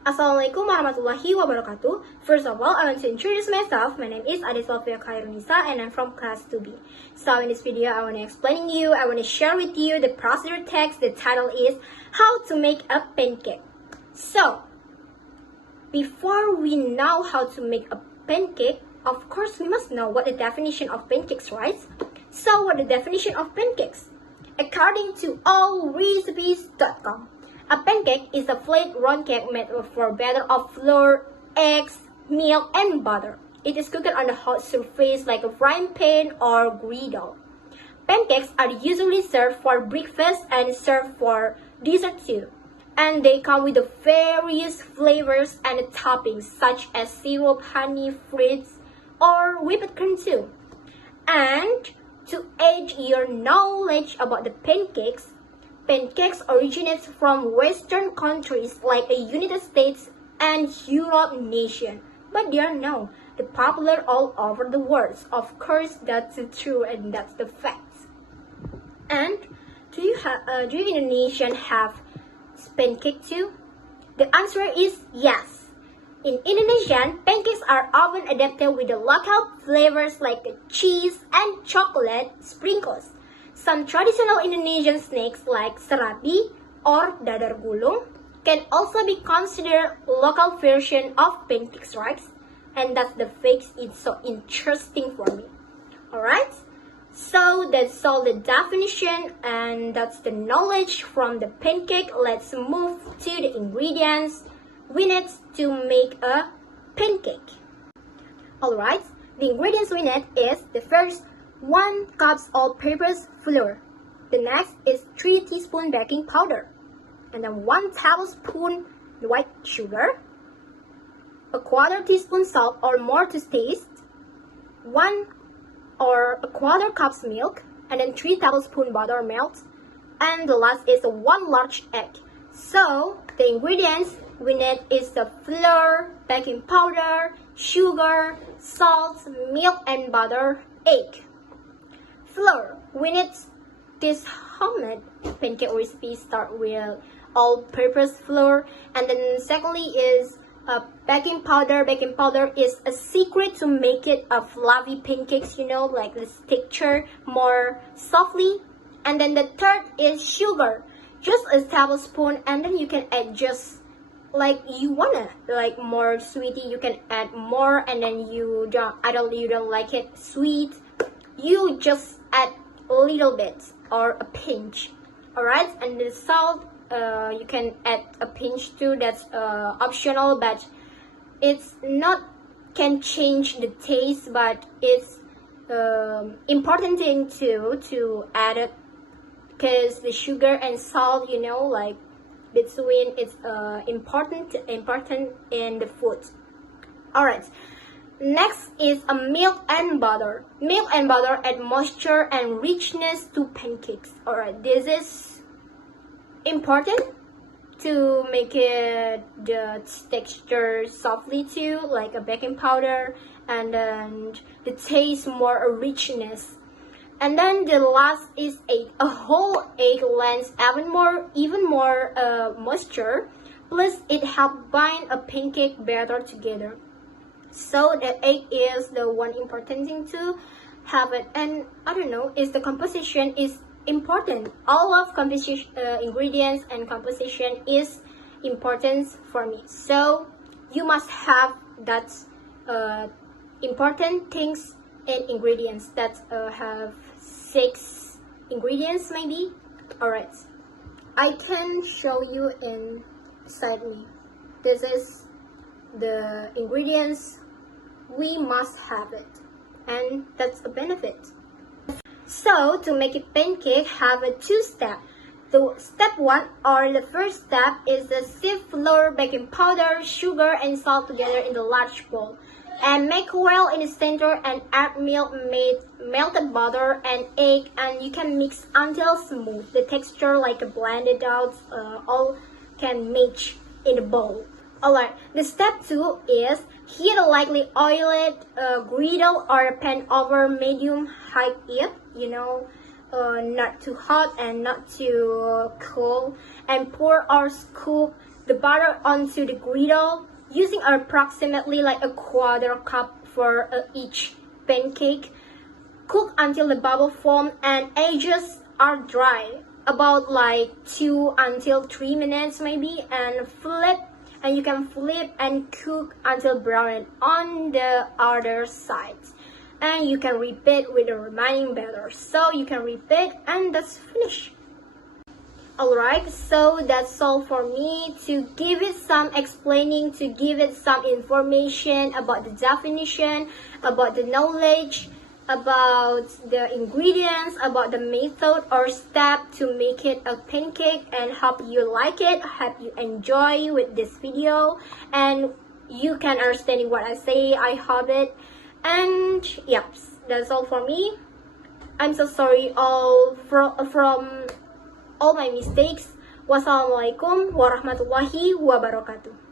Assalamualaikum warahmatullahi wabarakatuh. First of all, I want to introduce myself. My name is Ade Selvia Khairunnisa and I'm from class 2B. So in this video, I want to explain you, I want to share with you the procedure text. The title is How to Make a Pancake. So, before we know how to make a pancake, of course we must know what the definition of pancakes, right? So what the definition of pancakes? According to allrecipes.com, a pancake is a flat round cake made for batter of flour, eggs, milk, and butter. It is cooked on a hot surface like a frying pan or griddle. Pancakes are usually served for breakfast and served for dessert too. And they come with various flavors and toppings such as syrup, honey, fruits, or whipped cream too. And to aid your knowledge about the pancakes, pancakes originate from Western countries like the United States and Europe nation, but they are now popular all over the world. Of course, that's true and that's the fact. And do you Indonesian have pancake too? The answer is yes. In Indonesian, pancakes are often adapted with the local flavors like the cheese and chocolate sprinkles. Some traditional Indonesian snacks like serabi or dadar gulung can also be considered local version of pancakes, right? And that's the fact it's so interesting for me. Alright? So that's all the definition and that's the knowledge from the pancake. Let's move to the ingredients we need to make a pancake. Alright, the ingredients we need is the first 1 cup all-purpose flour. The next is 3 teaspoons baking powder. And then 1 tablespoon white sugar. A 1/4 teaspoon salt or more to taste. 1 or a 1/4 cups milk. And then 3 tablespoon butter melt. And the last is 1 large egg. So the ingredients we need is the flour, baking powder, sugar, salt, milk, and butter, egg. Flour. We need this homemade pancake recipe start with all-purpose flour, and then secondly is baking powder. Baking powder is a secret to make it a fluffy pancakes, like this texture more softly. And then the third is sugar, just a tablespoon, and then you can add just like you wanna, like more sweetie, you can add more, and then you don't like it sweet, you just add a little bit or a pinch. Alright, and the salt you can add a pinch too, that's optional, but it's not can change the taste, but it's important thing too to add it, because the sugar and salt, like between it's important in the food. Alright, next is a milk and butter. Milk and butter add moisture and richness to pancakes. Alright, this is important to make it the texture softly too, like a baking powder, and then the taste more richness. And then the last is egg. A whole egg lends even more moisture. Plus, it helps bind a pancake batter together. So the egg is the one important thing to have it. And I don't know, is the composition is important. All of composition ingredients and composition is important for me. So you must have that important things and ingredients that have 6 ingredients maybe. Alright, I can show you in beside me. This is the ingredients we must have it, and that's a benefit. So to make a pancake have a 2 steps. So step 1 or the first step is the sift flour, baking powder, sugar, and salt together in the large bowl. And make well in the center and add milk, melted butter, and egg, and you can mix until smooth. The texture like a blended out all can match in the bowl. Alright, the step 2 is heat a lightly oiled griddle or a pan over medium high heat, not too hot and not too cold, and pour or scoop the butter onto the griddle using approximately like a quarter cup for each pancake. Cook until the bubble form and edges are dry, about like 2 until 3 minutes maybe, and you can flip and cook until brown on the other side. And you can repeat with the remaining batter. So you can repeat and that's finished. Alright, so that's all for me to give it some explaining, to give it some information about the definition, about the knowledge, about the ingredients, about the method or step to make it a pancake, and hope you like it, hope you enjoy with this video and you can understand what I say. I hope it. And yep, that's all for me. I'm so sorry from all my mistakes. Wassalamualaikum warahmatullahi wabarakatuh.